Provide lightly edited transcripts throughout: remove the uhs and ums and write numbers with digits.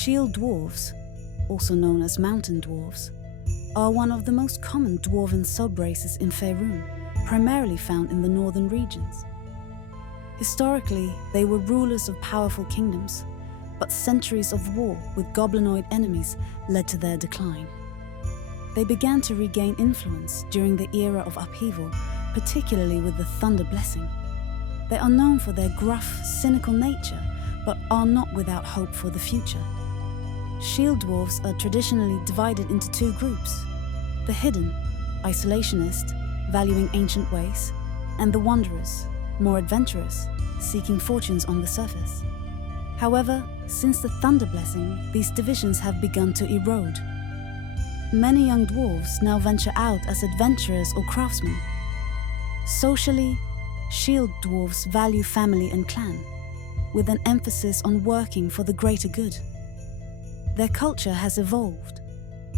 Shield dwarves, also known as mountain dwarves, are one of the most common dwarven sub-races in Faerun, primarily found in the northern regions. Historically, they were rulers of powerful kingdoms, but centuries of war with goblinoid enemies led to their decline. They began to regain influence during the era of upheaval, particularly with the Thunder Blessing. They are known for their gruff, cynical nature, but are not without hope for the future. Shield dwarves are traditionally divided into two groups: the hidden, isolationist, valuing ancient ways, and the wanderers, more adventurous, seeking fortunes on the surface. However, since the Thunder Blessing, these divisions have begun to erode. Many young dwarves now venture out as adventurers or craftsmen. Socially, Shield dwarves value family and clan, with an emphasis on working for the greater good. Their culture has evolved,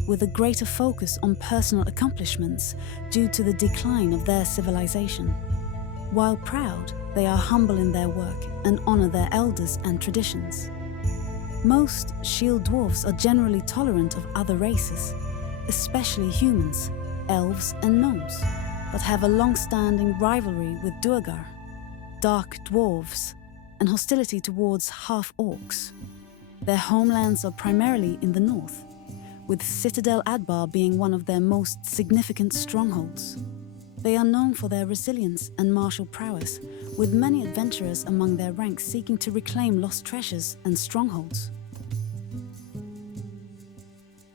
with a greater focus on personal accomplishments due to the decline of their civilization. While proud, they are humble in their work and honor their elders and traditions. Most Shield dwarves are generally tolerant of other races, especially humans, elves and gnomes, but have a long-standing rivalry with Duegar, dark dwarves, and hostility towards half-orcs. Their homelands are primarily in the north, with Citadel Adbar being one of their most significant strongholds. They are known for their resilience and martial prowess, with many adventurers among their ranks seeking to reclaim lost treasures and strongholds.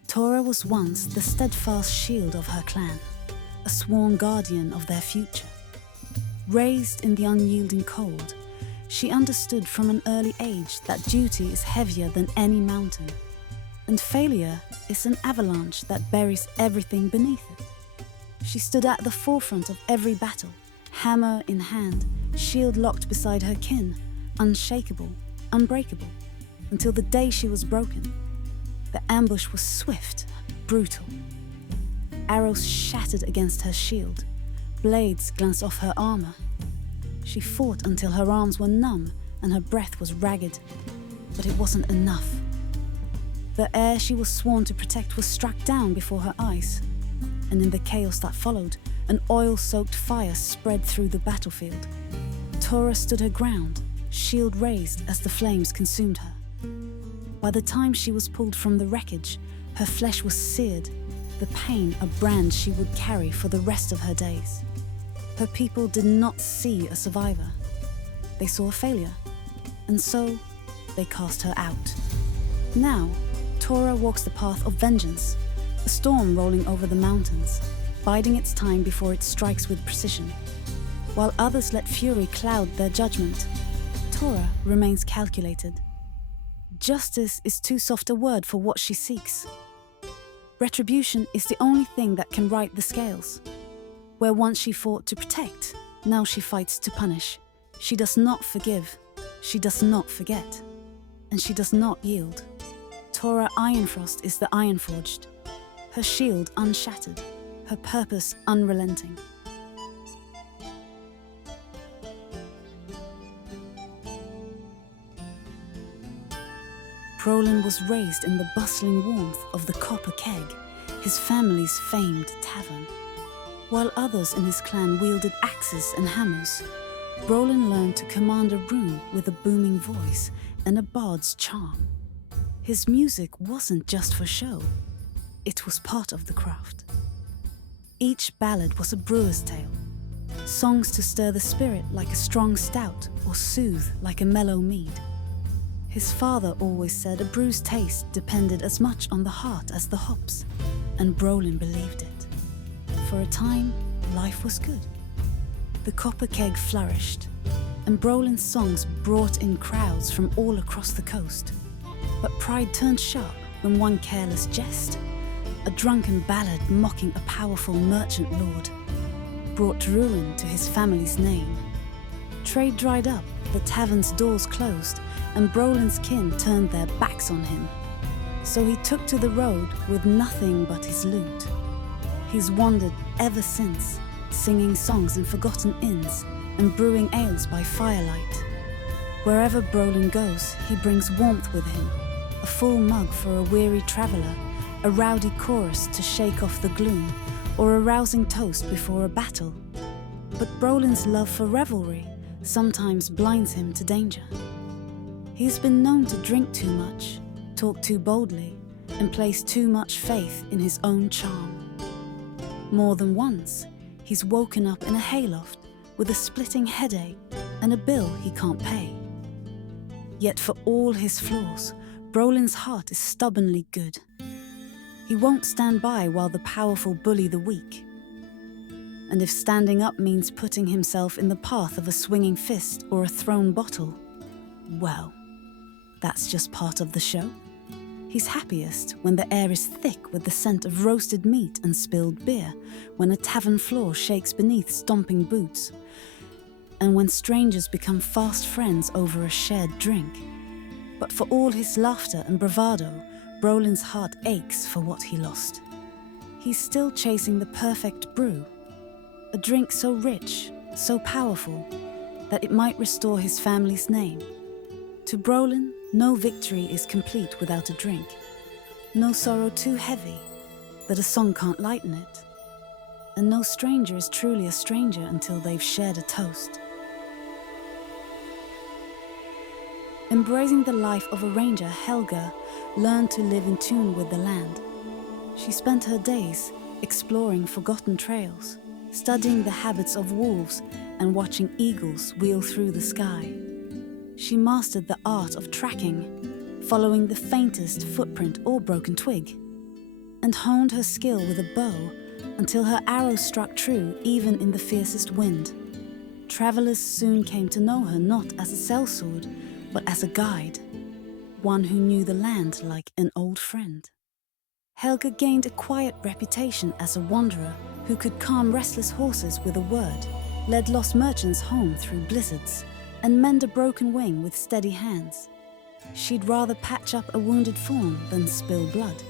Torah was once the steadfast shield of her clan, a sworn guardian of their future. Raised in the unyielding cold, she understood from an early age that duty is heavier than any mountain, and failure is an avalanche that buries everything beneath it. She stood at the forefront of every battle, hammer in hand, shield locked beside her kin, unshakable, unbreakable, until the day she was broken. The ambush was swift, brutal. Arrows shattered against her shield, blades glanced off her armor. She fought until her arms were numb and her breath was ragged, but it wasn't enough. The air she was sworn to protect was struck down before her eyes, and in the chaos that followed, an oil-soaked fire spread through the battlefield. Torah stood her ground, shield raised as the flames consumed her. By the time she was pulled from the wreckage, her flesh was seared, the pain a brand she would carry for the rest of her days. Her people did not see a survivor. They saw a failure, and so they cast her out. Now, Torah walks the path of vengeance, a storm rolling over the mountains, biding its time before it strikes with precision. While others let fury cloud their judgment, Torah remains calculated. Justice is too soft a word for what she seeks. Retribution is the only thing that can right the scales. Where once she fought to protect, now she fights to punish. She does not forgive, she does not forget, and she does not yield. Torah Ironfrost is the Ironforged, her shield unshattered, her purpose unrelenting. Brolin was raised in the bustling warmth of the Copper Keg, his family's famed tavern. While others in his clan wielded axes and hammers, Brolin learned to command a room with a booming voice and a bard's charm. His music wasn't just for show, it was part of the craft. Each ballad was a brewer's tale, songs to stir the spirit like a strong stout or soothe like a mellow mead. His father always said a brew's taste depended as much on the heart as the hops, and Brolin believed it. For a time, life was good. The Copper Keg flourished, and Brolin's songs brought in crowds from all across the coast. But pride turned sharp when one careless jest, a drunken ballad mocking a powerful merchant lord, brought ruin to his family's name. Trade dried up, the tavern's doors closed, and Brolin's kin turned their backs on him. So he took to the road with nothing but his lute. He's wandered ever since, singing songs in forgotten inns and brewing ales by firelight. Wherever Brolin goes, he brings warmth with him, a full mug for a weary traveller, a rowdy chorus to shake off the gloom, or a rousing toast before a battle. But Brolin's love for revelry sometimes blinds him to danger. He's been known to drink too much, talk too boldly, and place too much faith in his own charm. More than once, he's woken up in a hayloft with a splitting headache and a bill he can't pay. Yet for all his flaws, Brolin's heart is stubbornly good. He won't stand by while the powerful bully the weak. And if standing up means putting himself in the path of a swinging fist or a thrown bottle, well, that's just part of the show. He's happiest when the air is thick with the scent of roasted meat and spilled beer, when a tavern floor shakes beneath stomping boots, and when strangers become fast friends over a shared drink. But for all his laughter and bravado, Brolin's heart aches for what he lost. He's still chasing the perfect brew, a drink so rich, so powerful, that it might restore his family's name. To Brolin, no victory is complete without a drink, no sorrow too heavy that a song can't lighten it, and no stranger is truly a stranger until they've shared a toast. Embracing the life of a ranger, Helga learned to live in tune with the land. She spent her days exploring forgotten trails, studying the habits of wolves and watching eagles wheel through the sky. She mastered the art of tracking, following the faintest footprint or broken twig, and honed her skill with a bow until her arrow struck true even in the fiercest wind. Travelers soon came to know her not as a sellsword, but as a guide, one who knew the land like an old friend. Helga gained a quiet reputation as a wanderer who could calm restless horses with a word, led lost merchants home through blizzards, and mend a broken wing with steady hands. She'd rather patch up a wounded fawn than spill blood,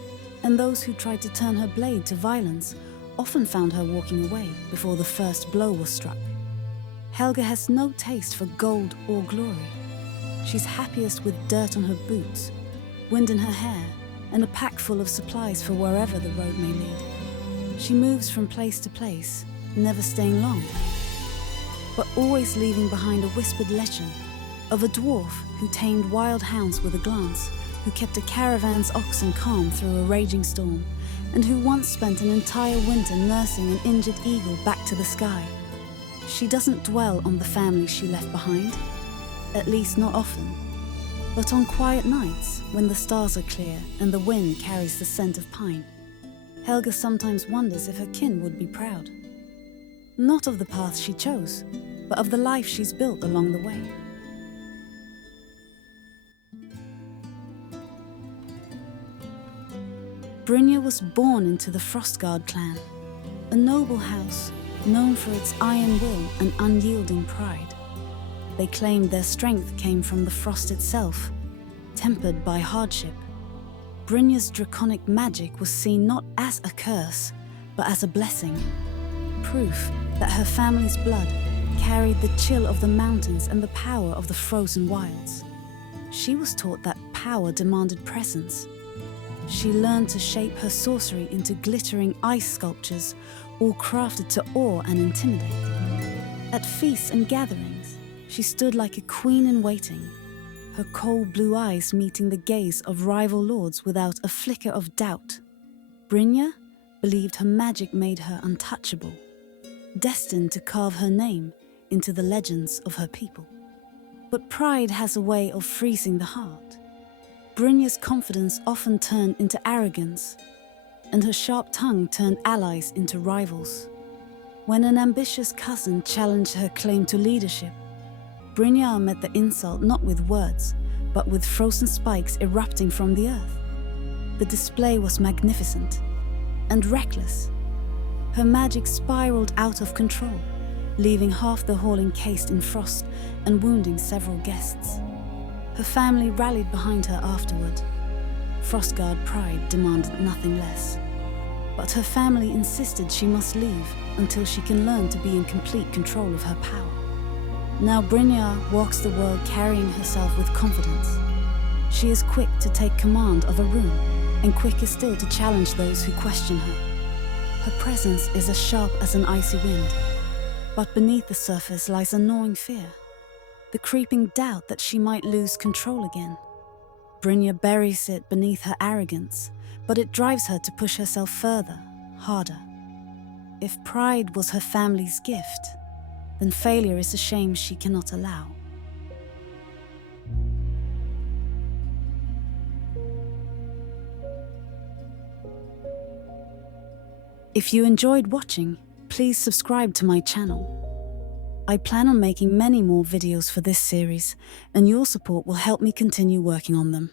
and those who tried to turn her blade to violence often found her walking away before the first blow was struck. Helga has no taste for gold or glory. She's happiest with dirt on her boots, wind in her hair, and a pack full of supplies for wherever the road may lead. She moves from place to place, never staying long, but always leaving behind a whispered legend of a dwarf who tamed wild hounds with a glance, who kept a caravan's oxen calm through a raging storm, and who once spent an entire winter nursing an injured eagle back to the sky. She doesn't dwell on the family she left behind, at least not often, but on quiet nights when the stars are clear and the wind carries the scent of pine, Helga sometimes wonders if her kin would be proud. Not of the path she chose, but of the life she's built along the way. Brynja was born into the Frostguard clan, a noble house known for its iron will and unyielding pride. They claimed their strength came from the frost itself, tempered by hardship. Brynja's draconic magic was seen not as a curse, but as a blessing, proof that her family's blood carried the chill of the mountains and the power of the frozen wilds. She was taught that power demanded presence. She learned to shape her sorcery into glittering ice sculptures, all crafted to awe and intimidate. At feasts and gatherings, she stood like a queen in waiting, her cold blue eyes meeting the gaze of rival lords without a flicker of doubt. Brynja believed her magic made her untouchable, destined to carve her name into the legends of her people. But pride has a way of freezing the heart. Brynja's confidence often turned into arrogance, and her sharp tongue turned allies into rivals. When an ambitious cousin challenged her claim to leadership, Brynja met the insult not with words, but with frozen spikes erupting from the earth. The display was magnificent and reckless. Her magic spiraled out of control, leaving half the hall encased in frost and wounding several guests. Her family rallied behind her afterward. Frostguard pride demanded nothing less. But her family insisted she must leave until she can learn to be in complete control of her power. Now Brynja walks the world carrying herself with confidence. She is quick to take command of a room, and quicker still to challenge those who question her. Her presence is as sharp as an icy wind, but beneath the surface lies a gnawing fear, the creeping doubt that she might lose control again. Brynja buries it beneath her arrogance, but it drives her to push herself further, harder. If pride was her family's gift, then failure is a shame she cannot allow. If you enjoyed watching, please subscribe to my channel. I plan on making many more videos for this series, and your support will help me continue working on them.